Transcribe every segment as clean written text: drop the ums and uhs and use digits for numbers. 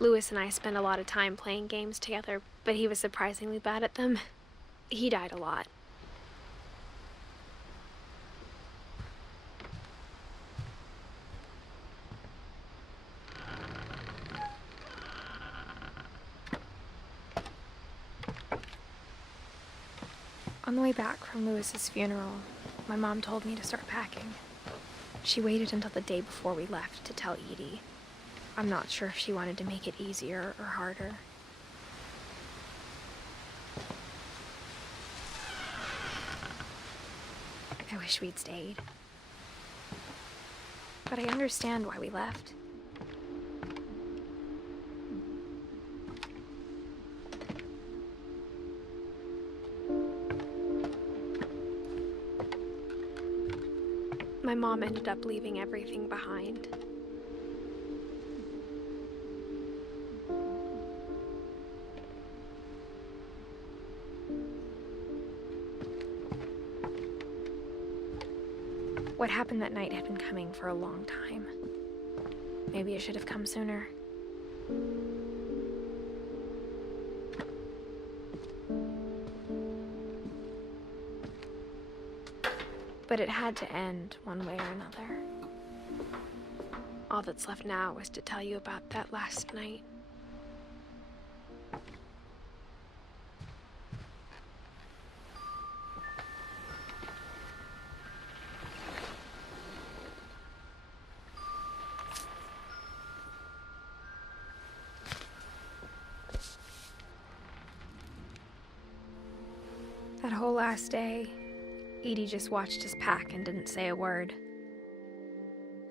Lewis and I spent a lot of time playing games together, but he was surprisingly bad at them. He died a lot. On the way back from Lewis's funeral, my mom told me to start packing. She waited until the day before we left to tell Edie. I'm not sure if she wanted to make it easier or harder. I wish we'd stayed. But I understand why we left. My mom ended up leaving everything behind. What happened that night had been coming for a long time. Maybe it should have come sooner. But it had to end one way or another. All that's left now is to tell you about that last night. That whole last day, Edie just watched us pack and didn't say a word.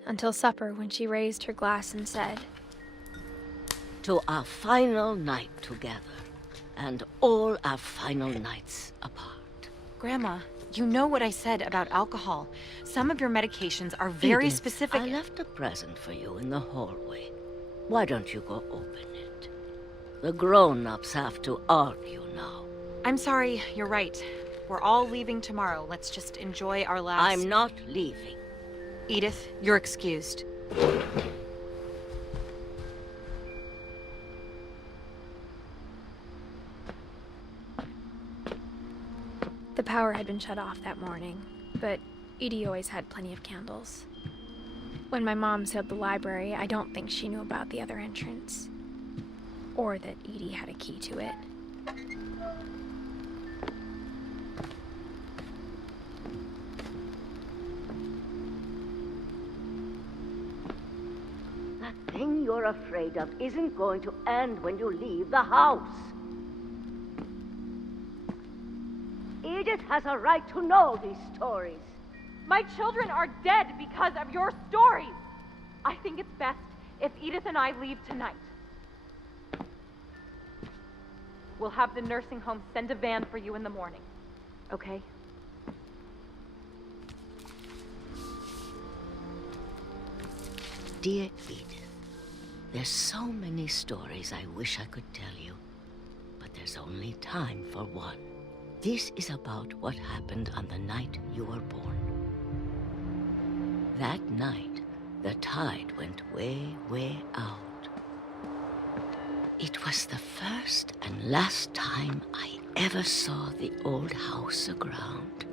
Until supper, when she raised her glass and said, "To our final night together, and all our final nights apart." Grandma, you know what I said about alcohol. Some of your medications are very Edith, specific. I left a present for you in the hallway. Why don't you go open it? The grown-ups have to argue now. I'm sorry, you're right. We're all leaving tomorrow. Let's just enjoy our last... I'm not leaving. Edith, you're excused. The power had been shut off that morning, but Edie always had plenty of candles. When my mom sealed the library, I don't think she knew about the other entrance. Or that Edie had a key to it. That thing you're afraid of isn't going to end when you leave the house. Edith has a right to know these stories. My children are dead because of your stories. I think it's best if Edith and I leave tonight. We'll have the nursing home send a van for you in the morning, okay? Dear Edith, there's so many stories I wish I could tell you, but there's only time for one. This is about what happened on the night you were born. That night, the tide went way, way out. It was the first and last time I ever saw the old house aground.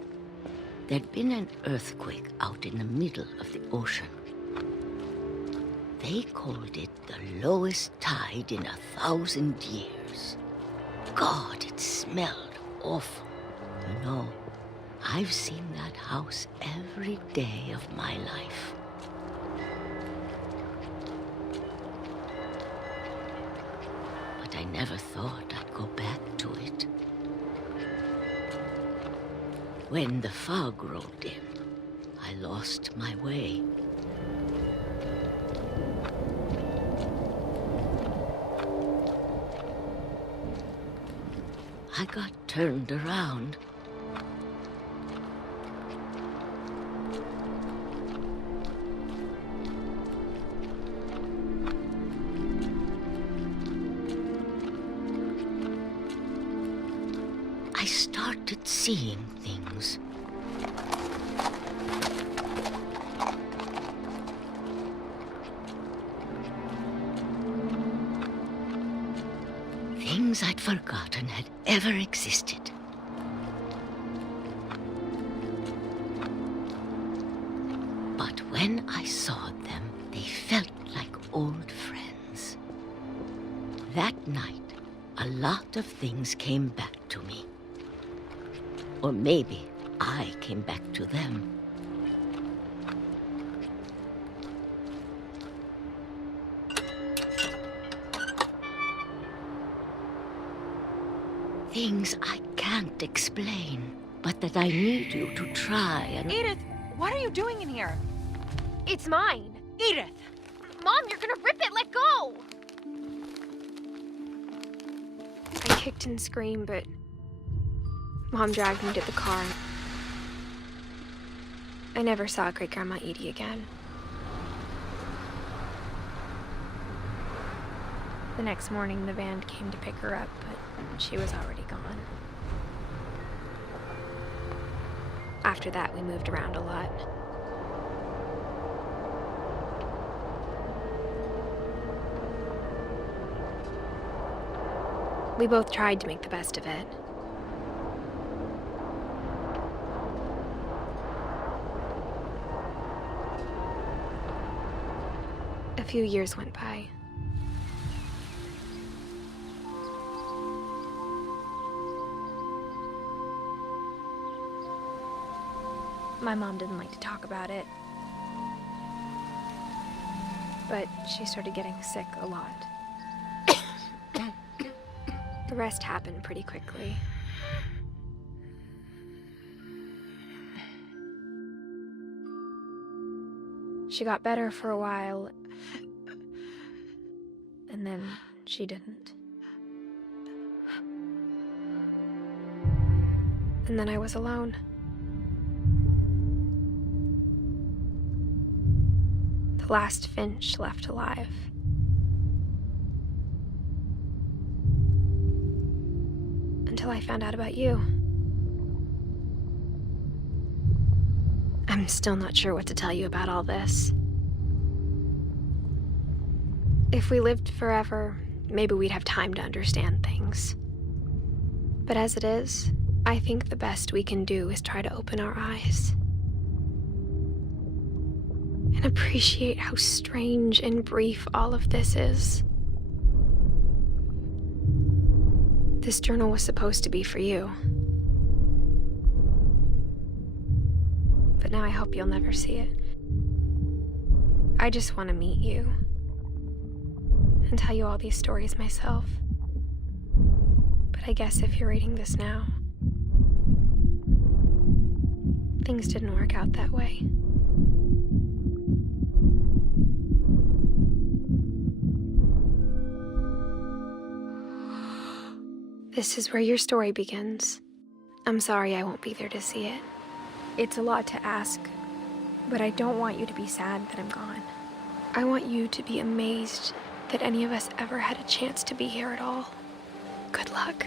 There'd been an earthquake out in the middle of the ocean. They called it the lowest tide in 1,000 years. God, it smelled awful. You know, I've seen that house every day of my life. But I never thought I'd go back to it. When the fog rolled in, I lost my way. I got turned around. I started seeing things. forgotten had ever existed. But when I saw them, they felt like old friends. That night, a lot of things came back to me. Or maybe I came back to them. Things I can't explain, but that I need you to try and... Edith, what are you doing in here? It's mine. Edith! Mom, you're gonna rip it! Let go! I kicked and screamed, but Mom dragged me to the car. I never saw Great-Grandma Edie again. The next morning, the van came to pick her up, but she was already gone. After that, we moved around a lot. We both tried to make the best of it. A few years went by. My mom didn't like to talk about it, but she started getting sick a lot. The rest happened pretty quickly. She got better for a while, and then she didn't. And then I was alone. The last Finch left alive. Until I found out about you. I'm still not sure what to tell you about all this. If we lived forever, maybe we'd have time to understand things. But as it is, I think the best we can do is try to open our eyes. And appreciate how strange and brief all of this is. This journal was supposed to be for you. But now I hope you'll never see it. I just want to meet you and tell you all these stories myself. But I guess if you're reading this now, things didn't work out that way. This is where your story begins. I'm sorry I won't be there to see it. It's a lot to ask, but I don't want you to be sad that I'm gone. I want you to be amazed that any of us ever had a chance to be here at all. Good luck.